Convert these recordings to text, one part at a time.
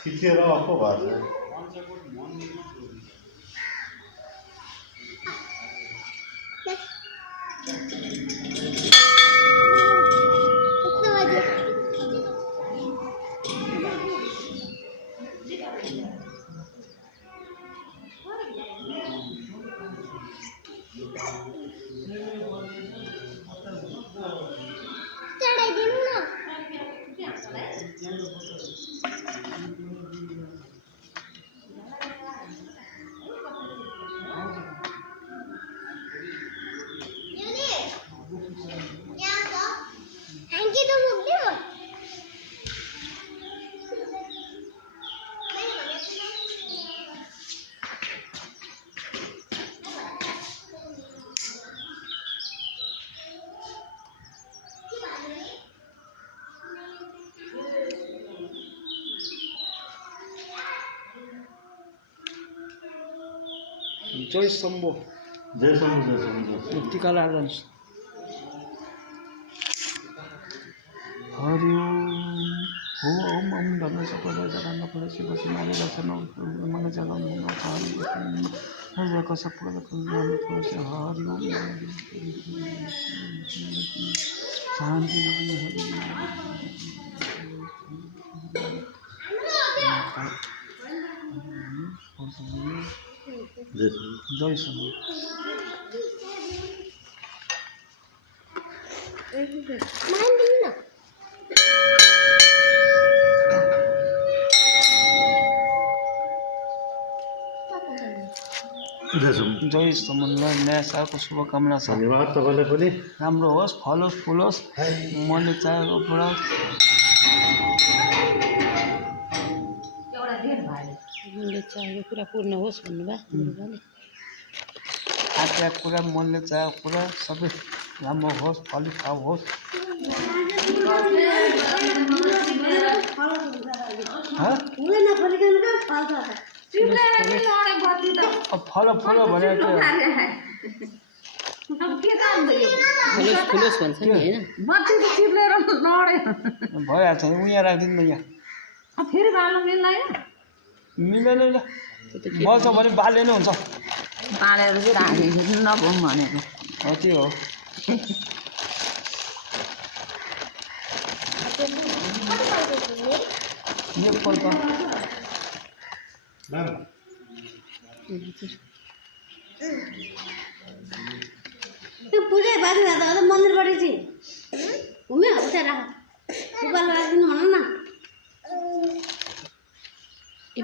खिचेर अर्को भएछ जय शम्भो जय शम्भो टीका लगाएर हरि ओम ओम ओम धर्म सपदा जगन्नाथ पद शिव सिमाले दर्शन मन जगन हरि कसप पद हरि ओम शांति जय शम्भो जय सम्मलाई नयाँ सालको शुभकामना छ। धन्यवाद तपाईलाई पनि राम्रो होस् फलोस् फुलोस् मनले चाहेको पुरा मनले चाहेको कुरा पूर्ण होस् भन्नुभयो आज्ञा कुरा मनले चाहेको कुरा सबै राम्रो होस् फलिफाप होस् फलो फलो भनेको फुलोस् भन्छ नि होइन भइहाल्छ उहाँ राखिदिनु न यहाँ फेरि बाल्नु मिल्दैन मिल्दैन ल बल्छ भने बाले नै हुन्छ बालेर चाहिँ राखेको नभौँ भनेको हो त्यो हो यो पल्ट त्यो पूजा बाजे जाँदा मन्दिरबाट चाहिँ घुम्यो उता राख उपाल राखिदिनु भन न ए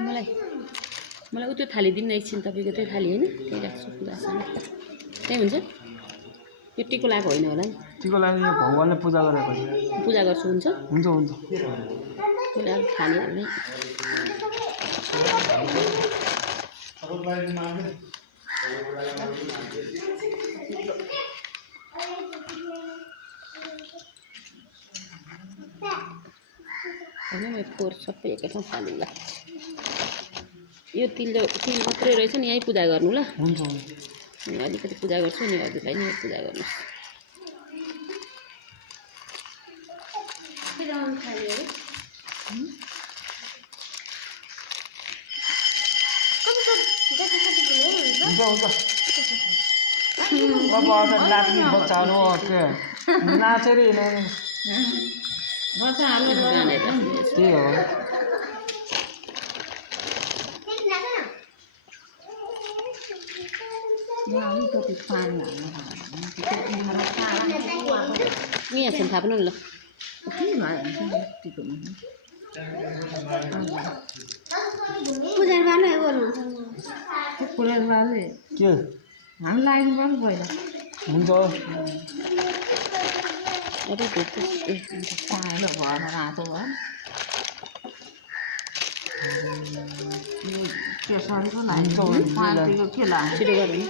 मलाई उत्यो थाली दिनु एकछिन तपाईँको त्यो थाली होइन त्यही राख्छु पूजासँग त्यही हुन्छ यो टिको लगाएको होइन होला नि टिको लागि यो भगवानले पूजा गरेको पूजा गर्छु हुन्छ हुन्छ हुन्छ थाली हाल्ने होइन म फोहोर सबै एकै ठाउँ फालिदिउँला यो तिल मात्रै रहेछ नि यहीँ पूजा गर्नु ल हुन्छ अलिकति पूजा गर्छु नि हजुरलाई नि पूजा गर्नुहोस् हुन्छ अब नाच्ने बच्चाहरू नाचेर हिँड्नु त्यही हो यहाँ छन् थाहा पनि ल पूजा बाल्नु गर्नु पुरा बाले के हामी लाग्नु पर्छ पहिला हुन्छ पालो भएर रातो भयो त्यो सरको लागि के लाग्छ छिटो गर्नु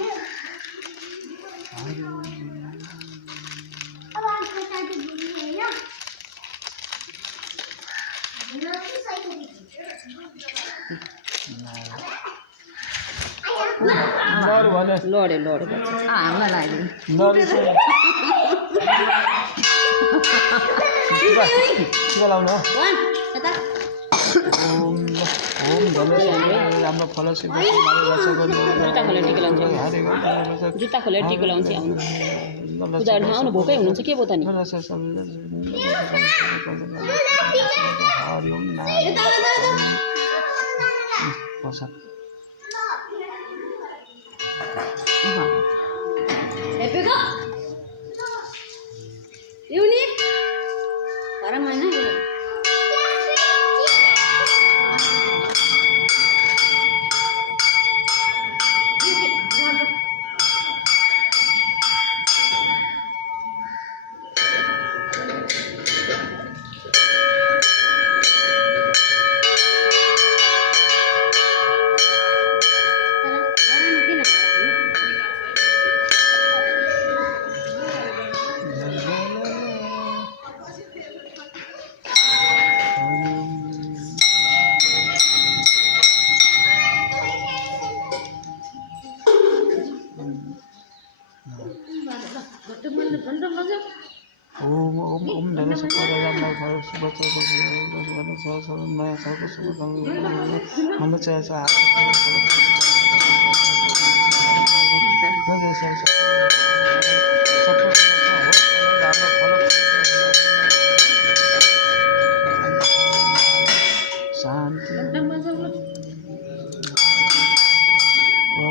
लड्यो भने लड्यो लड्यो बच्चा हामीलाई लाग्यो लड्यो टिका लाउनु हो वान यता ओम ओम धनेश्वर राम्रो फलसी जुत्ता खोलेर टिका लाउँछ जुत्ता खोलेर टिका लाउँछ आउनु पूजाहरू आउनु भोकै हुनुहुन्छ के बोता नि हरि ओम प्रसाद हेपेको युनि घरमा हैन ओम ओम ओम धनेश्वर राम्रो फलसी नयाँ सालको शुभकामना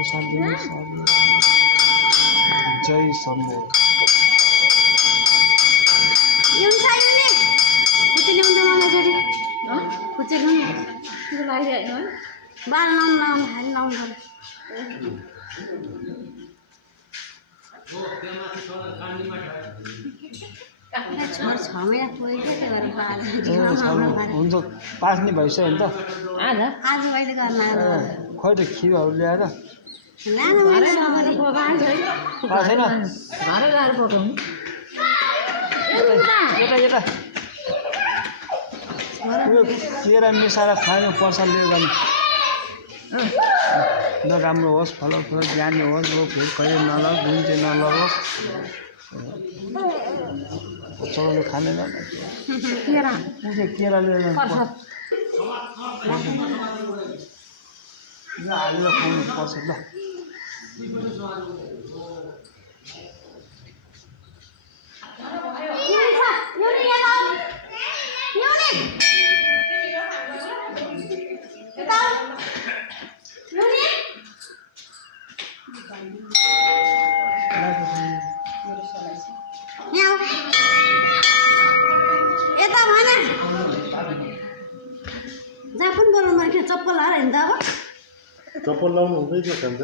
शान्ति जय शम्भो युनि छ युनि खुची ल्याउनु मलाई छोडी खुची ल्याउनु त्यो लागिरहेको है बाल लाउनु हाल लाउनु छोड 6 महिना पुगेको त्यो भएर बाल हुन्छ 5 नि भइसक्यो नि त आज आज अहिले गर्न खै त खिरहरू ल्याएर लानु मैले छैन घरै गएर पकाउनु यता यता उयो केरा मिसाएर खानु प्रसाद लिएर जानु न राम्रो होस् फलफुल ज्ञानी होस् रोग भेद कहिले नलग गुन्जे नलगोस् चौले खाँदैन केरा उसले केरा लिएर हालेर खुवाउनु पर्छ ल युनि छ युनि यहाँ आऊ युनि यता आऊ युनि यहाँ आऊ यता भन जहाँ पनि बोल्नु मन के चप्पल हार हिँड्दा अब चप्पल लाउनु हुँदैछ खान्छ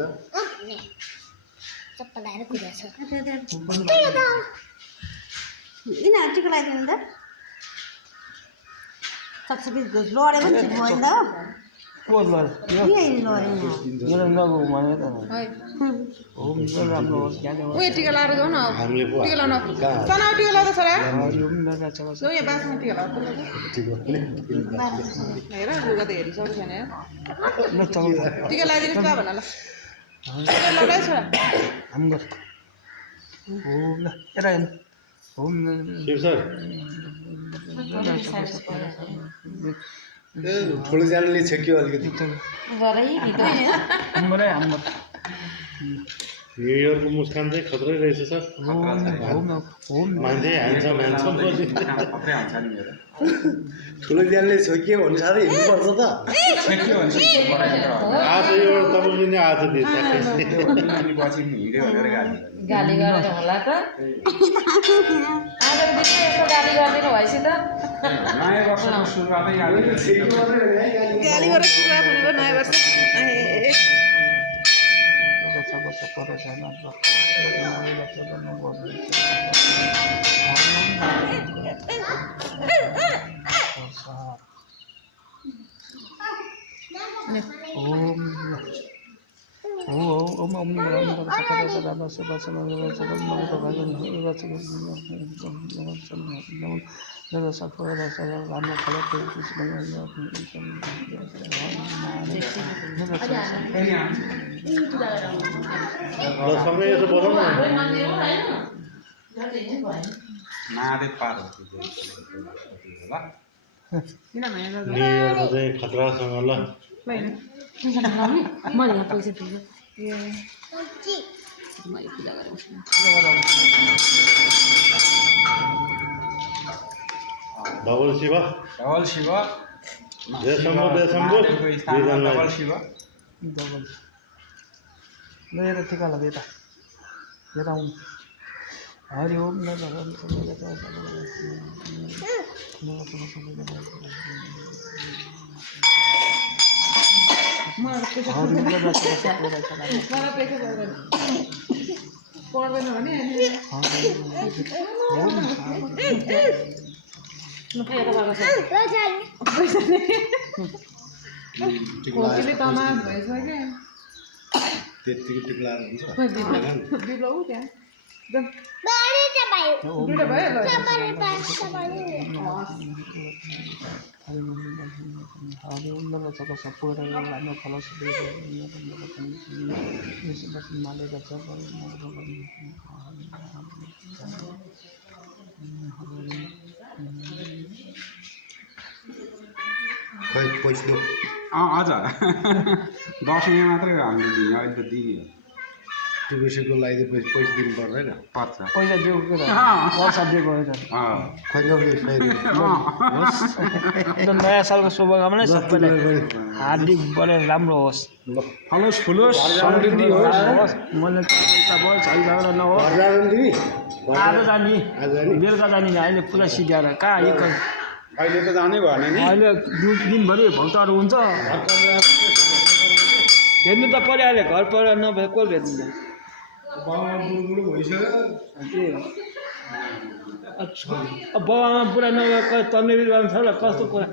चप्पल लगाएर पूजा छ यिनीहरू टिका लगाइदिनु त सक्छ लड्यो पनि ठिक भयो नि को लड त यही लड्यो मेरो नगो भने त हो राम्रो होस् ज्ञानी होस् उयो टिका लाएर जाउँ न हामीले पो टिका लाउन सना टिका लाउँदा छोरा हरिओम नगाचक जाउँ यहाँ बाँसमा टिका लाउँदा हेर लुगा त हेरिसकेको छैन न चौल टिका लगाइदिनु त भन ल टिका लगाइ छोरा हाम्रो हो ल यता हेर्नु होम शिव सर ठुलो जानेले छेक्यो अलिकति हाम्रै हाम्रो न्यु इयरको मुस्कान चाहिँ खत्रै रहेछ सर मान्छे ह्यान्डसम ह्यान्डसम ठुलो ज्यानले छोकियो भने साह्रै हिँड्नुपर्छ त आज एउटा तपाईँले नै आज दिए गाली गरेर होला त आजको दिनमा यस्तो गाली गरिदिनु भएपछि त गाली गरेर सुरुवात हुनु नयाँ वर्ष ल सँगै यसो बोलाउँ न नादे पार हो न्यु इयरको चाहिँ खतरासँग ल मैले यहाँ पैसा दिन्छु मैले पूजा गराउँछु डबल शिव डबल शिव जय शम्भु स्थानमा डबल शिव ल हेर टिका लगे यता यता आउनु हरि ओम पर्दैन भने कोकीले तमास भइसक्यो त्यतिकै टिक्लाएर हुन्छ बिलो त्यहाँ दुइटा भयो ल खै पैसा हजुर दसैँमा मात्रै हामीले दिने अहिले त दिने टिकटको लागि पैसा दिनु पर्दैन पर्छ पैसा दिएको पैसा दिएको खै ल्याउने नयाँ सालको शुभकामना सबैलाई हार्दिक बढेर राम्रो होस् फलोस् फुलोस् समृद्धि होस् मैले पैसा भयो छैन नहोस् आज जाने बेलुका जाने अहिले पुरा सिध्याएर कहाँ अहिले त जानै भएन नि अहिले दिनभरि भक्तहरू हुन्छ हेर्नु त परिहाल्यो घर परिवार नभए को भेट्नु बाबामा पुरा नभएको तन्नेरी गर्नु छ र कस्तो कुरा